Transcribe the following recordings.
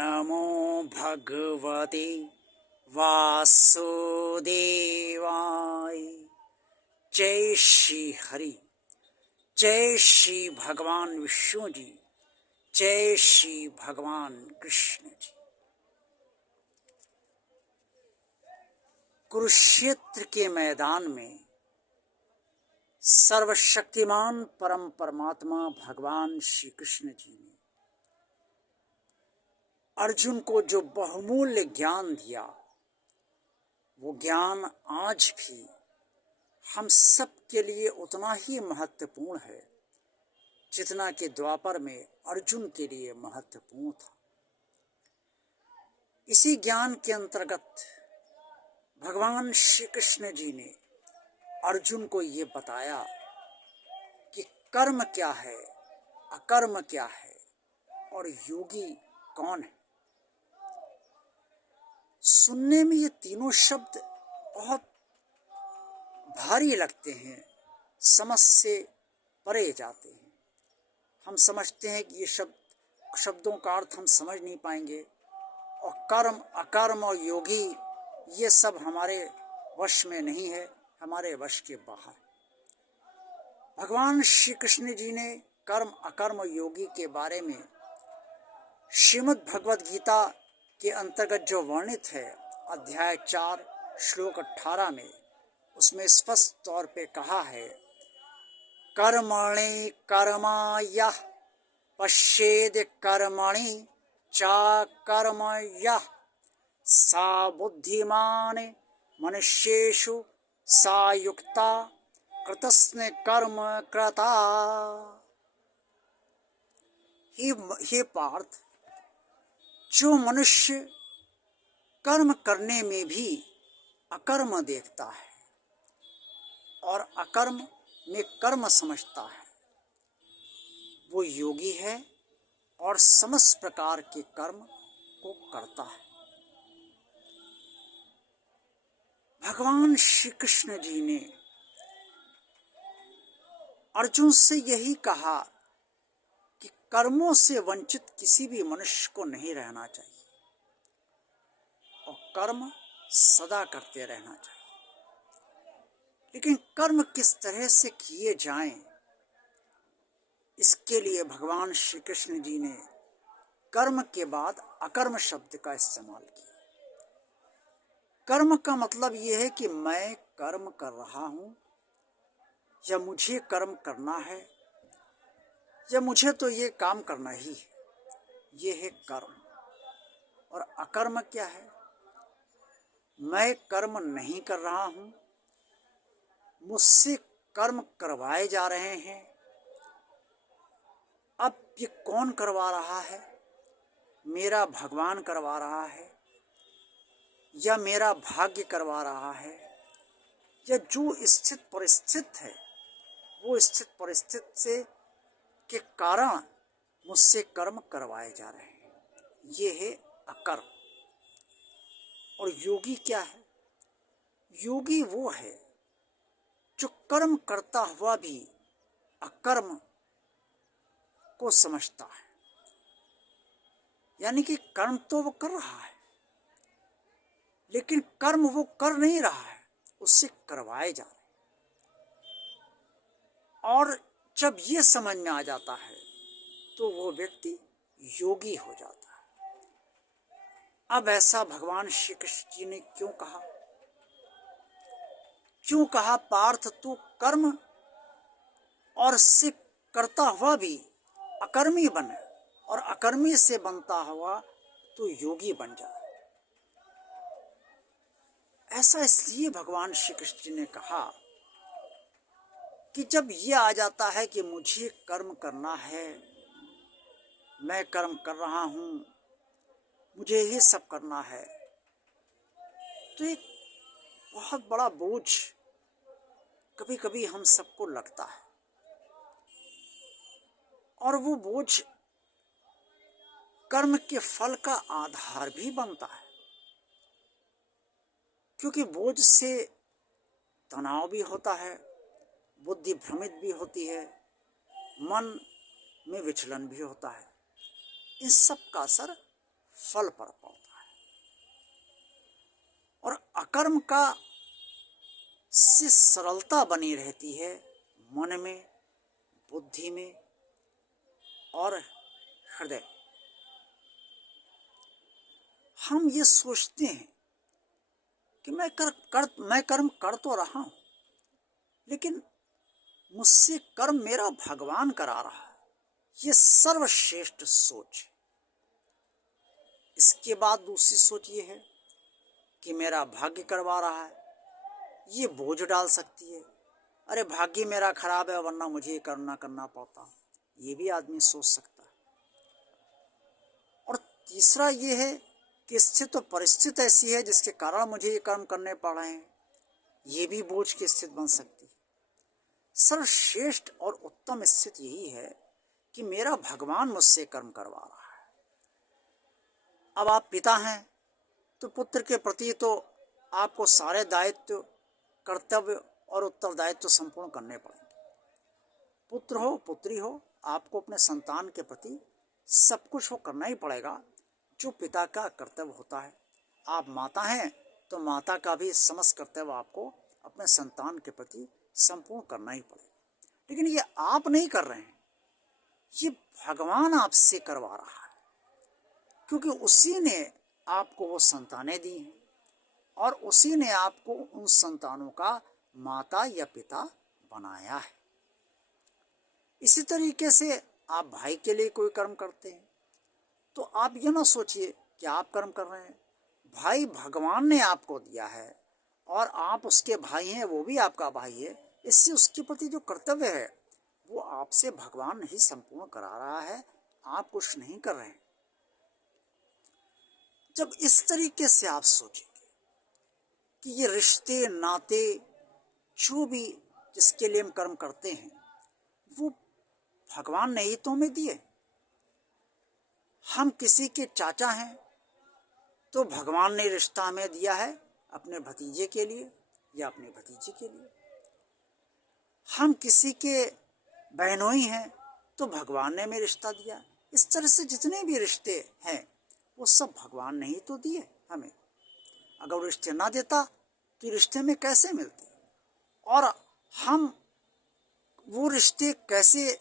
नमो भगवते वासुदेवाय। जय श्री हरि, जय श्री भगवान विष्णु जी, जय श्री भगवान कृष्ण जी। कुरुक्षेत्र के मैदान में सर्वशक्तिमान परम परमात्मा भगवान श्री कृष्ण जी ने अर्जुन को जो बहुमूल्य ज्ञान दिया, वो ज्ञान आज भी हम सब के लिए उतना ही महत्वपूर्ण है जितना कि द्वापर में अर्जुन के लिए महत्वपूर्ण था। इसी ज्ञान के अंतर्गत भगवान श्री कृष्ण जी ने अर्जुन को ये बताया कि कर्म क्या है, अकर्म क्या है और योगी कौन है। सुनने में ये तीनों शब्द बहुत भारी लगते हैं, समझ से परे जाते हैं। हम समझते हैं कि ये शब्दों का अर्थ हम समझ नहीं पाएंगे, और कर्म, अकर्म और योगी ये सब हमारे वश में नहीं है, हमारे वश के बाहर। भगवान श्री कृष्ण जी ने कर्म, अकर्म और योगी के बारे में श्रीमद् भगवद गीता के अंतर्गत जो वर्णित है अध्याय 4 श्लोक 18 में, उसमें स्पष्ट तौर पे कहा है, कर्मणि कर्मयः पश्येद कर्मणि च कर्मयः सा बुद्धिमान मनुष्येषु सा युक्ता कृतस्न कर्म कृता। हे पार्थ, जो मनुष्य कर्म करने में भी अकर्म देखता है और अकर्म में कर्म समझता है, वो योगी है और समस्त प्रकार के कर्म को करता है। भगवान श्री कृष्ण जी ने अर्जुन से यही कहा कि कर्मों से वंचित किसी भी मनुष्य को नहीं रहना चाहिए और कर्म सदा करते रहना चाहिए। लेकिन कर्म किस तरह से किए जाएं, इसके लिए भगवान श्री कृष्ण जी ने कर्म के बाद अकर्म शब्द का इस्तेमाल किया। कर्म का मतलब यह है कि मैं कर्म कर रहा हूं या मुझे कर्म करना है या मुझे तो ये काम करना ही है, ये है कर्म। और अकर्म क्या है? मैं कर्म नहीं कर रहा हूं, मुझसे कर्म करवाए जा रहे हैं। अब ये कौन करवा रहा है? मेरा भगवान करवा रहा है या मेरा भाग्य करवा रहा है, या जो स्थित परिस्थिति है वो स्थित परिस्थिति से के कारण मुझसे कर्म करवाए जा रहे हैं, ये है अकर्म। और योगी क्या है? योगी वो है जो कर्म करता हुआ भी अकर्म को समझता है, यानी कि कर्म तो वो कर रहा है लेकिन कर्म वो कर नहीं रहा है, उससे करवाए जा रहे हैं। और जब ये समझ में आ जाता है तो वो व्यक्ति योगी हो जाता है। अब ऐसा भगवान श्री कृष्ण जी ने क्यों कहा? क्यों कहा पार्थ तू कर्म और से करता हुआ भी अकर्मी बने और अकर्मी से बनता हुआ तू योगी बन जा। ऐसा इसलिए भगवान श्री कृष्ण जी ने कहा कि जब ये आ जाता है कि मुझे कर्म करना है, मैं कर्म कर रहा हूं, मुझे ये सब करना है, तो एक बहुत बड़ा बोझ कभी कभी हम सबको लगता है। और वो बोझ कर्म के फल का आधार भी बनता है, क्योंकि बोझ से तनाव भी होता है, बुद्धि भ्रमित भी होती है, मन में विचलन भी होता है। इन सब का असर फल पर पड़ता है। और अकर्म का से सरलता बनी रहती है मन में, बुद्धि में और हृदय। हम ये सोचते हैं कि मैं कर्म कर तो रहा हूं, लेकिन मुझसे कर्म मेरा भगवान करा रहा है। ये सर्वश्रेष्ठ सोच। इसके बाद दूसरी सोच ये है कि मेरा भाग्य करवा रहा है। ये बोझ डाल सकती है, अरे भाग्य मेरा खराब है वरना मुझे करना पड़ता। ये भी आदमी सोच सकता है। और तीसरा ये है कि स्थिति तो परिस्थिति ऐसी है जिसके कारण मुझे ये कर्म करने पड़ रहे हैं। ये भी बोझ की स्थिति बन सकती है। सर्वश्रेष्ठ और उत्तम स्थिति यही है कि मेरा भगवान मुझसे कर्म करवा रहा है। अब आप पिता हैं तो पुत्र के प्रति तो आपको सारे दायित्व, कर्तव्य और उत्तरदायित्व संपूर्ण करने पड़ेंगे। पुत्र हो पुत्री हो, आपको अपने संतान के प्रति सब कुछ वो करना ही पड़ेगा जो पिता का कर्तव्य होता है। आप माता हैं तो माता का भी समस्त कर्तव्य आपको अपने संतान के प्रति संपूर्ण करना ही पड़ेगा। लेकिन ये आप नहीं कर रहे हैं, ये भगवान आपसे करवा रहा है, क्योंकि उसी ने आपको वो संतानें दी हैं और उसी ने आपको उन संतानों का माता या पिता बनाया है। इसी तरीके से आप भाई के लिए कोई कर्म करते हैं तो आप ये ना सोचिए कि आप कर्म कर रहे हैं। भाई भगवान ने आपको दिया है और आप उसके भाई हैं, वो भी आपका भाई है। इससे उसके प्रति जो कर्तव्य है वो आपसे भगवान ही संपूर्ण करा रहा है, आप कुछ नहीं कर रहे हैं। जब इस तरीके से आप सोचेंगे कि ये रिश्ते नाते जो भी जिसके लिए हम कर्म करते हैं वो भगवान ने ही तो हमें दिए। हम किसी के चाचा हैं तो भगवान ने रिश्ता हमें दिया है अपने भतीजे के लिए या अपने भतीजे के लिए। हम किसी के बहनोई हैं तो भगवान ने हमें रिश्ता दिया। इस तरह से जितने भी रिश्ते हैं वो सब भगवान ने ही तो दिए हमें। अगर वो रिश्ते ना देता तो रिश्ते में कैसे मिलते, और हम वो रिश्ते कैसे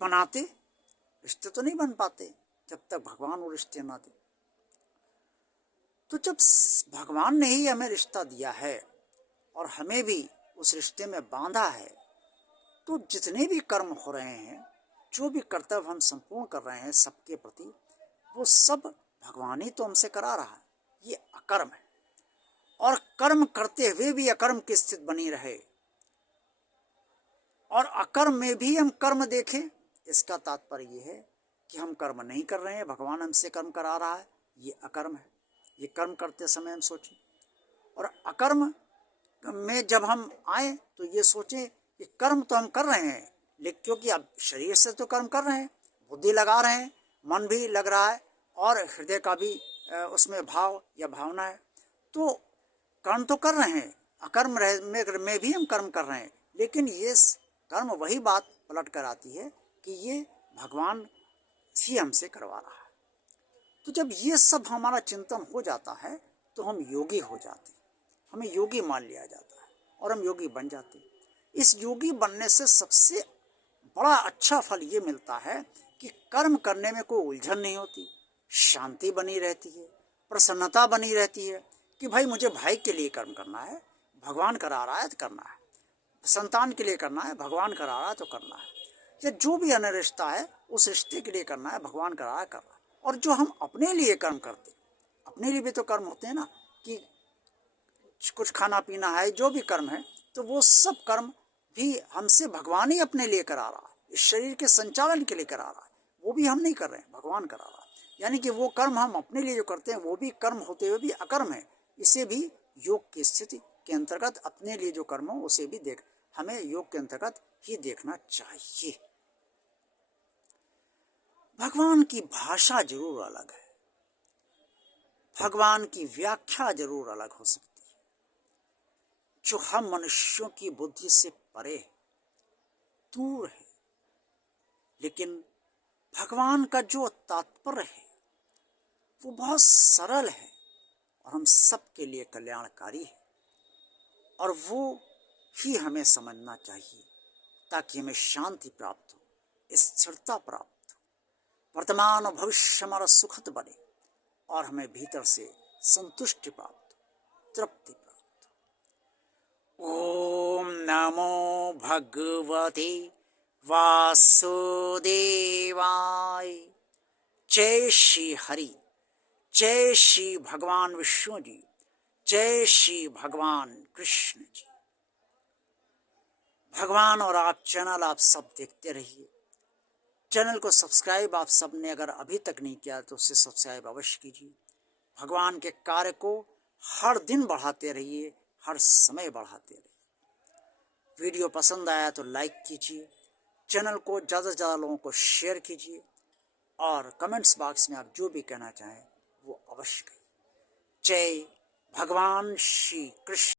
बनाते? रिश्ते तो नहीं बन पाते जब तक भगवान वो रिश्ते ना दे। तो जब भगवान ने ही हमें रिश्ता दिया है और हमें भी उस रिश्ते में बांधा है, तो जितने भी कर्म हो रहे हैं, जो भी कर्तव्य हम संपूर्ण कर रहे हैं सबके प्रति, वो सब भगवान ही तो हमसे करा रहा है। ये अकर्म है। और कर्म करते हुए भी अकर्म की स्थिति बनी रहे और अकर्म में भी हम कर्म देखें, इसका तात्पर्य ये है कि हम कर्म नहीं कर रहे हैं, भगवान हमसे कर्म करा रहा है, ये अकर्म है। ये कर्म करते समय हम सोचें। और अकर्म में जब हम आए तो ये सोचें कि कर्म तो हम कर रहे हैं, लेकिन क्योंकि अब शरीर से तो कर्म कर रहे हैं, बुद्धि लगा रहे हैं, मन भी लग रहा है और हृदय का भी उसमें भाव या भावना है, तो कर्म तो कर रहे हैं। अकर्म में भी हम कर्म कर रहे हैं, लेकिन ये कर्म वही बात पलट कर आती है कि ये भगवान ही हमसे करवा रहा है। तो जब ये सब हमारा चिंतन हो जाता है तो हम योगी हो जाते हैं, हमें योगी मान लिया जाता है और हम योगी बन जाते हैं। इस योगी बनने से सबसे बड़ा अच्छा फल ये मिलता है कि कर्म करने में कोई उलझन नहीं होती, शांति बनी रहती है, प्रसन्नता बनी रहती है कि भाई मुझे भाई के लिए कर्म करना है, भगवान करा रहा है तो करना है, संतान के लिए करना है, भगवान करा रहा है तो करना है, या जो भी अन्य रिश्ता है उस रिश्ते के लिए करना है, भगवान करा रहा है करना है। और जो हम अपने लिए कर्म करते, अपने लिए भी तो कर्म होते हैं ना, कि कुछ खाना पीना है, जो भी कर्म है, तो वो सब कर्म भी हमसे भगवान ही अपने लिए करा रहा है, इस शरीर के संचालन के लिए करा रहा है, वो भी हम नहीं कर रहे हैं, भगवान करा रहा है। यानी कि वो कर्म हम अपने लिए जो करते हैं वो भी कर्म होते हुए भी अकर्म है। इसे भी योग की स्थिति के अंतर्गत अपने लिए जो कर्म हो उसे भी हमें योग के अंतर्गत ही देखना चाहिए। भगवान की भाषा जरूर अलग है, भगवान की व्याख्या जरूर अलग हो सकती है, जो हम मनुष्यों की बुद्धि से परे है, दूर है। लेकिन भगवान का जो तात्पर्य है वो बहुत सरल है और हम सबके लिए कल्याणकारी है, और वो ही हमें समझना चाहिए ताकि हमें शांति प्राप्त हो, स्थिरता प्राप्त हो, वर्तमान और भविष्य हमारा सुखद बने और हमें भीतर से संतुष्टि प्राप्त हो, तृप्ति प्राप्त हो। ओम नमो भगवते वासुदेवाय। जय श्री हरि, जय श्री भगवान विष्णु जी, जय श्री भगवान कृष्ण जी। भगवान और आप चैनल आप सब देखते रहिए। चैनल को सब्सक्राइब आप सब ने अगर अभी तक नहीं किया तो उसे सब्सक्राइब अवश्य कीजिए। भगवान के कार्य को हर दिन बढ़ाते रहिए, हर समय बढ़ाते रहिए। वीडियो पसंद आया तो लाइक कीजिए, चैनल को ज़्यादा से ज़्यादा लोगों को शेयर कीजिए, और कमेंट्स बॉक्स में आप जो भी कहना चाहें वो अवश्य कहिए। जय भगवान श्री कृष्ण।